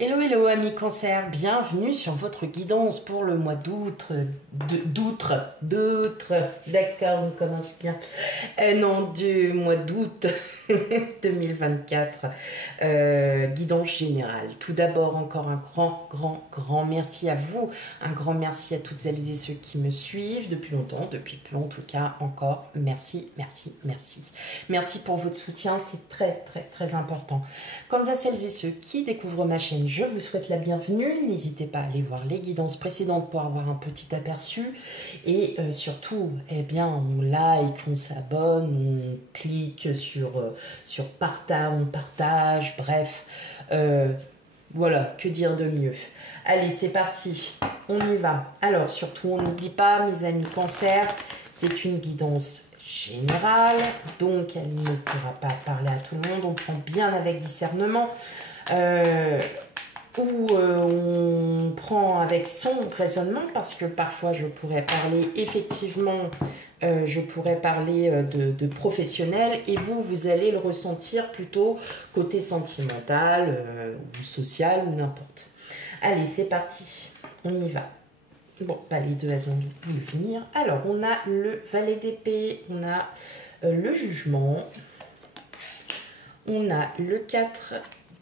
Hello, hello, amis cancer, bienvenue sur votre guidance pour le mois d'août, d'accord, on commence bien, non, du mois d'août 2024, guidance générale. Tout d'abord, encore un grand merci à vous, un grand merci à toutes celles et ceux qui me suivent depuis longtemps, depuis peu en tout cas, encore merci. Merci pour votre soutien, c'est très important. Quant à celles et ceux qui découvrent ma chaîne, je vous souhaite la bienvenue. N'hésitez pas à aller voir les guidances précédentes pour avoir un petit aperçu. Et surtout, eh bien, on like, on s'abonne, on clique sur partage, on partage, bref. Voilà, que dire de mieux. Allez, c'est parti, on y va. Alors, surtout, on n'oublie pas, mes amis cancer, c'est une guidance générale, donc elle ne pourra pas parler à tout le monde. On prend bien avec discernement. On prend avec son raisonnement, parce que parfois je pourrais parler effectivement, je pourrais parler de professionnel, et vous allez le ressentir plutôt côté sentimental ou social ou n'importe. Allez, c'est parti, on y va. Bon, bah, les deux, elles ont pu venir. Alors, on a le valet d'épée, on a le jugement, on a le 4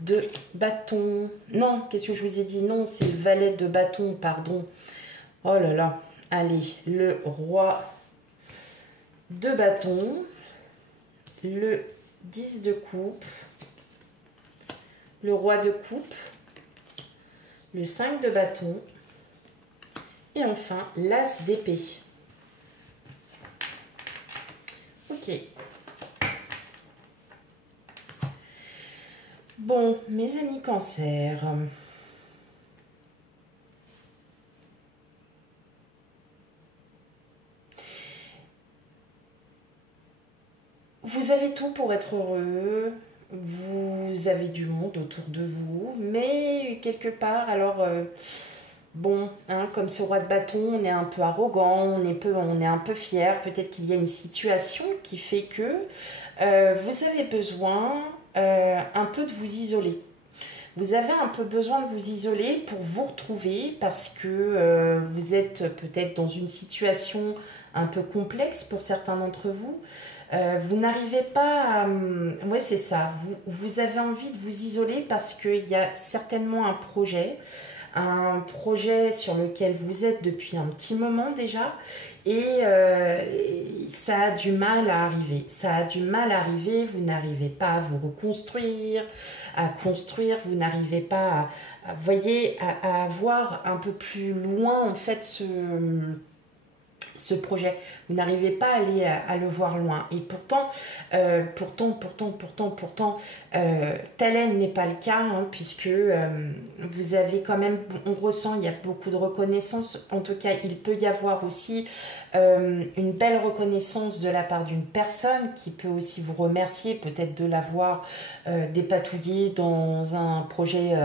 de bâton. Non, qu'est-ce que je vous ai dit? Non, c'est le valet de bâton, pardon. Oh là là. Allez, le roi de bâton, le 10 de coupe, le roi de coupe, le 5 de bâton, et enfin, l'as d'épée. Ok. Bon, mes amis cancer. Vous avez tout pour être heureux. Vous avez du monde autour de vous. Mais quelque part, alors... bon, hein, comme ce roi de bâton, on est un peu arrogant, on est un peu fier. Peut-être qu'il y a une situation qui fait que vous avez besoin un peu de vous isoler. Vous avez un peu besoin de vous isoler pour vous retrouver, parce que vous êtes peut-être dans une situation un peu complexe pour certains d'entre vous. Vous n'arrivez pas à... ouais, c'est ça. Vous avez envie de vous isoler parce qu'il y a certainement un projet sur lequel vous êtes depuis un petit moment déjà, et ça a du mal à arriver. Ça a du mal à arriver, vous n'arrivez pas à vous reconstruire, à construire, vous n'arrivez pas voyez, à voir un peu plus loin en fait ce projet. Vous n'arrivez pas à aller à le voir loin. Et pourtant, tel n'est pas le cas, hein, puisque vous avez quand même, on ressent, il y a beaucoup de reconnaissance. En tout cas, il peut y avoir aussi une belle reconnaissance de la part d'une personne qui peut aussi vous remercier, peut-être de l'avoir dépatouillé dans un projet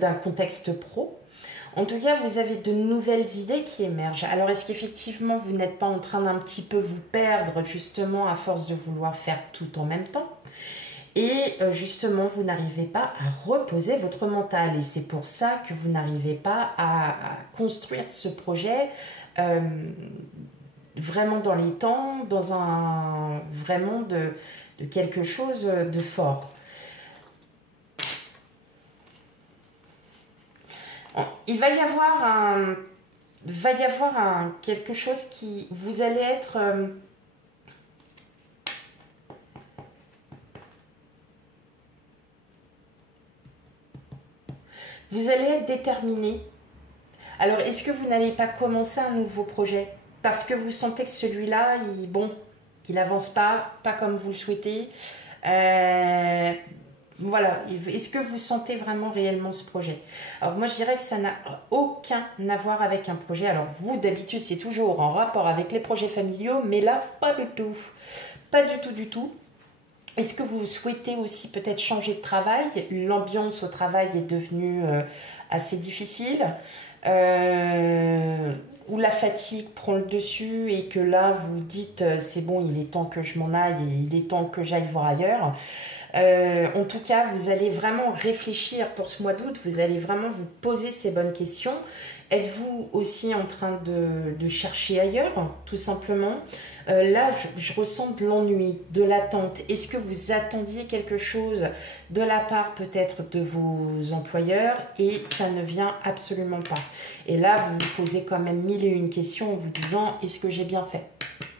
d'un contexte pro. En tout cas, vous avez de nouvelles idées qui émergent. Alors, est-ce qu'effectivement, vous n'êtes pas en train d'un petit peu vous perdre, justement, à force de vouloir faire tout en même temps? Et justement, vous n'arrivez pas à reposer votre mental. Et c'est pour ça que vous n'arrivez pas à construire ce projet vraiment dans les temps, dans vraiment de quelque chose de fort. Il va y avoir quelque chose qui... Vous allez être... vous allez être déterminé. Alors, est-ce que vous n'allez pas commencer un nouveau projet? Parce que vous sentez que celui-là, il n'avance pas comme vous le souhaitez. Voilà, est-ce que vous sentez vraiment réellement ce projet? Alors moi je dirais que ça n'a aucun à voir avec un projet. Alors vous d'habitude c'est toujours en rapport avec les projets familiaux, mais là pas du tout. Pas du tout. Est-ce que vous souhaitez aussi peut-être changer de travail? L'ambiance au travail est devenue assez difficile. Où la fatigue prend le dessus et que là vous dites c'est bon, il est temps que je m'en aille et il est temps que j'aille voir ailleurs. En tout cas, vous allez vraiment réfléchir pour ce mois d'août, vous allez vraiment vous poser ces bonnes questions. Êtes-vous aussi en train de chercher ailleurs, tout simplement? Là, je ressens de l'ennui, de l'attente. Est-ce que vous attendiez quelque chose de la part peut-être de vos employeurs et ça ne vient absolument pas? Et là, vous vous posez quand même mille et une questions en vous disant, est-ce que j'ai bien fait?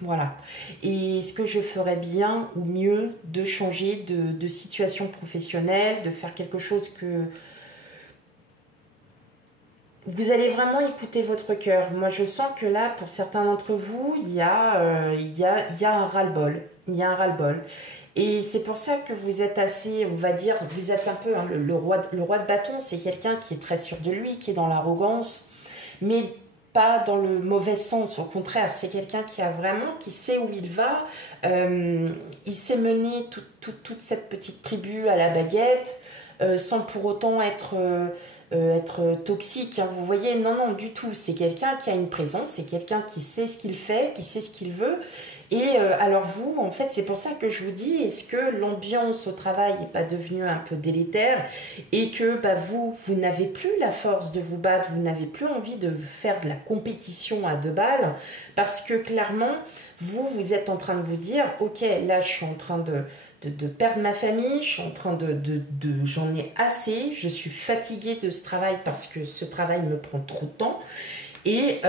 Voilà. Et est-ce que je ferais bien ou mieux de changer de situation professionnelle, de faire quelque chose que vous allez vraiment écouter votre cœur. Moi, je sens que là, pour certains d'entre vous, il y a un ras-le-bol. Il y a un ras-le-bol. Et c'est pour ça que vous êtes assez, on va dire, vous êtes un peu hein, le roi de bâton. C'est quelqu'un qui est très sûr de lui, qui est dans l'arrogance, mais pas dans le mauvais sens. Au contraire, c'est quelqu'un qui a vraiment, qui sait où il va. Il sait mener toute cette petite tribu à la baguette, sans pour autant être toxique, hein, vous voyez, non, non, du tout. C'est quelqu'un qui a une présence, c'est quelqu'un qui sait ce qu'il fait, qui sait ce qu'il veut. Et alors vous, en fait, c'est pour ça que je vous dis, est-ce que l'ambiance au travail n'est pas devenue un peu délétère et que bah, vous n'avez plus la force de vous battre, vous n'avez plus envie de faire de la compétition à deux balles parce que clairement, vous êtes en train de vous dire, ok, là, je suis en train de perdre ma famille, je suis en train j'en ai assez, je suis fatiguée de ce travail parce que ce travail me prend trop de temps. Et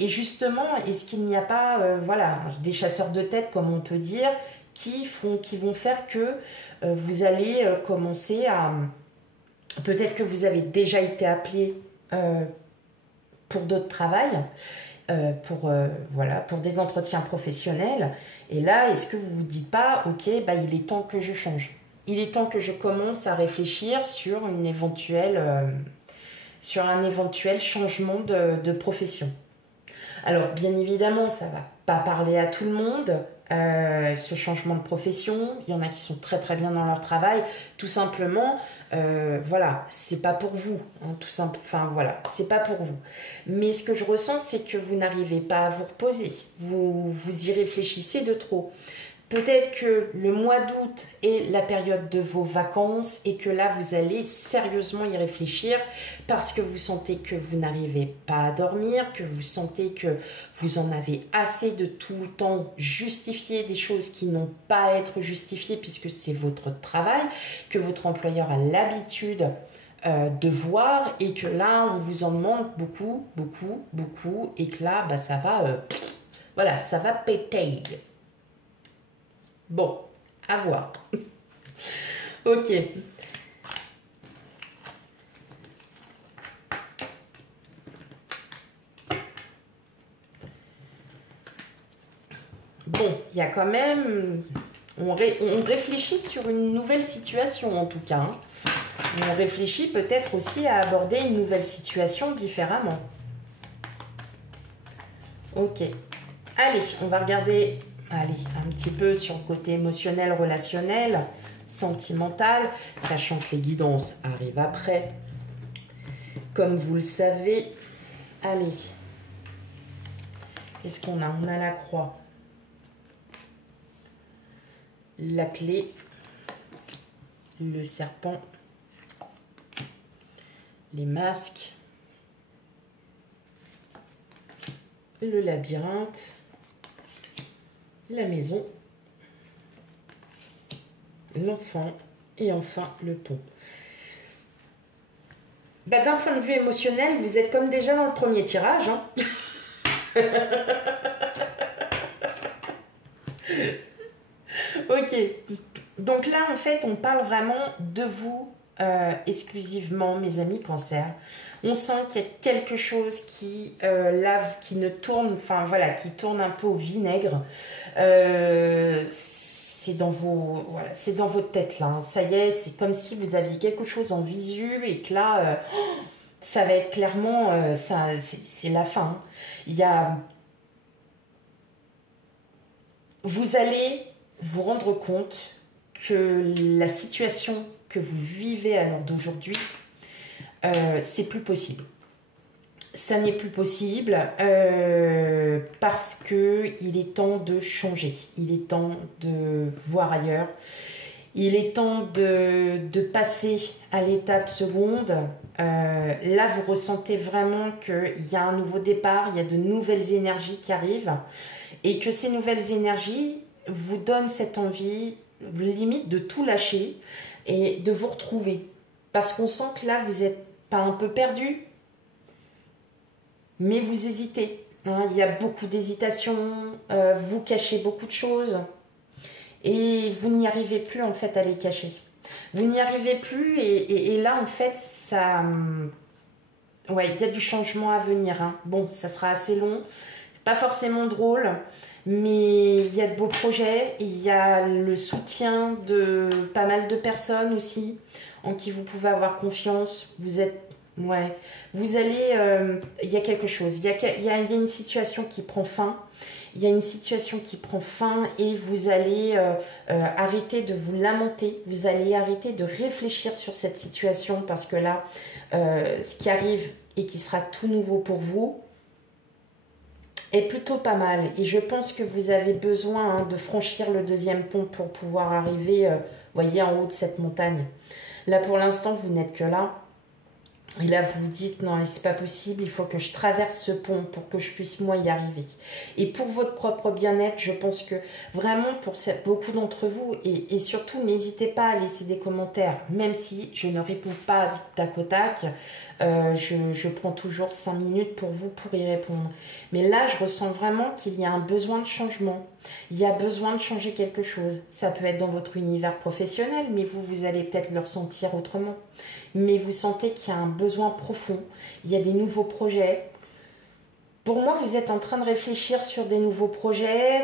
justement, est-ce qu'il n'y a pas voilà, des chasseurs de tête, comme on peut dire, qui vont faire que vous allez commencer à... Peut-être que vous avez déjà été appelé pour d'autres travails, voilà, pour des entretiens professionnels. Et là, est-ce que vous vous dites pas, ok, bah, il est temps que je change. Il est temps que je commence à réfléchir sur sur un éventuel changement de profession. Alors, bien évidemment, ça ne va pas parler à tout le monde, ce changement de profession. Il y en a qui sont très très bien dans leur travail. Tout simplement, voilà, c'est pas pour vous. Hein, tout simple, enfin voilà, c'est pas pour vous. Mais ce que je ressens, c'est que vous n'arrivez pas à vous reposer. Vous y réfléchissez de trop. Peut-être que le mois d'août est la période de vos vacances et que là, vous allez sérieusement y réfléchir parce que vous sentez que vous n'arrivez pas à dormir, que vous sentez que vous en avez assez de tout le temps justifier des choses qui n'ont pas à être justifiées puisque c'est votre travail, que votre employeur a l'habitude de voir et que là, on vous en demande beaucoup, beaucoup, beaucoup et que là, bah, ça va, voilà, ça va péter. Bon, à voir. Ok. Bon, il y a quand même... On réfléchit sur une nouvelle situation en tout cas. Hein. On réfléchit peut-être aussi à aborder une nouvelle situation différemment. Ok. Allez, on va regarder... Allez, un petit peu sur le côté émotionnel, relationnel, sentimental, sachant que les guidances arrivent après. Comme vous le savez, allez, qu'est-ce qu'on a? On a la croix, la clé, le serpent, les masques, le labyrinthe, la maison, l'enfant et enfin le pont. Bah, d'un point de vue émotionnel, vous êtes comme déjà dans le premier tirage. Hein. Ok. Donc là, en fait, on parle vraiment de vous exclusivement, mes amis cancer. On sent qu'il y a quelque chose qui qui ne tourne, enfin voilà, qui tourne un peu au vinaigre. C'est dans voilà, c'est dans votre tête là. Hein. Ça y est, c'est comme si vous aviez quelque chose en visu et que là, ça va être clairement, c'est la fin. Hein. Il y a, vous allez vous rendre compte que la situation que vous vivez à l'heure d'aujourd'hui, c'est plus possible. Ça n'est plus possible parce que il est temps de changer. Il est temps de voir ailleurs. Il est temps de passer à l'étape seconde. Là, vous ressentez vraiment qu'il y a un nouveau départ, il y a de nouvelles énergies qui arrivent et que ces nouvelles énergies vous donnent cette envie, limite, de tout lâcher et de vous retrouver. Parce qu'on sent que là, vous n'êtes pas un peu perdu, mais vous hésitez. Hein. Il y a beaucoup d'hésitation, vous cachez beaucoup de choses et vous n'y arrivez plus en fait à les cacher. Vous n'y arrivez plus et là en fait ça... Ouais, il y a du changement à venir. Hein. Bon, ça sera assez long, pas forcément drôle, mais il y a de beaux projets, il y a le soutien de pas mal de personnes aussi en qui vous pouvez avoir confiance. Vous êtes... Ouais, vous allez... il y a quelque chose, il y a une situation qui prend fin. Il y a une situation qui prend fin et vous allez arrêter de vous lamenter, vous allez arrêter de réfléchir sur cette situation parce que là, ce qui arrive et qui sera tout nouveau pour vous est plutôt pas mal. Et je pense que vous avez besoin hein, de franchir le deuxième pont pour pouvoir arriver, voyez, en haut de cette montagne. Là, pour l'instant, vous n'êtes que là. Et là, vous vous dites, non, c'est pas possible, il faut que je traverse ce pont pour que je puisse, moi, y arriver. Et pour votre propre bien-être, je pense que vraiment, pour beaucoup d'entre vous, et surtout, n'hésitez pas à laisser des commentaires, même si je ne réponds pas tac au tac, je prends toujours 5 minutes pour vous pour y répondre. Mais là, je ressens vraiment qu'il y a un besoin de changement. Il y a besoin de changer quelque chose. Ça peut être dans votre univers professionnel, mais vous allez peut-être le ressentir autrement. Mais vous sentez qu'il y a un besoin profond, il y a des nouveaux projets. Pour moi, vous êtes en train de réfléchir sur des nouveaux projets,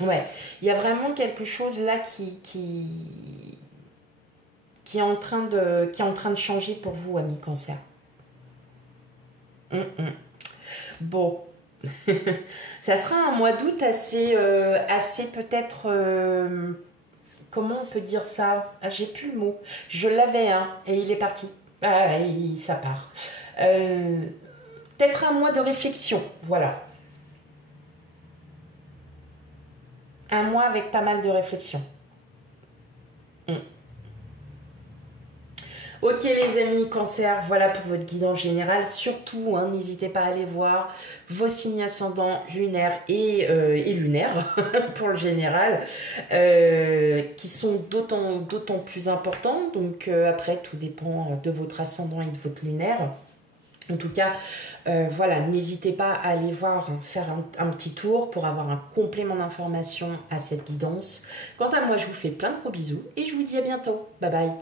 Ouais, il y a vraiment quelque chose là qui est en train de changer pour vous, amis Cancer. Bon, ça sera un mois d'août assez peut-être... comment on peut dire ça? Ah, j'ai plus le mot. Je l'avais, hein, et il est parti. Ah, ça part. Peut-être un mois de réflexion, voilà. Un mois avec pas mal de réflexion. Ok les amis Cancer, voilà pour votre guide en général. Surtout, hein, n'hésitez pas à aller voir vos signes ascendants lunaires et lunaires pour le général, qui sont d'autant plus importants. Donc après, tout dépend de votre ascendant et de votre lunaire. En tout cas, voilà, n'hésitez pas à aller voir, hein, faire un petit tour pour avoir un complément d'information à cette guidance. Quant à moi, je vous fais plein de gros bisous et je vous dis à bientôt. Bye bye.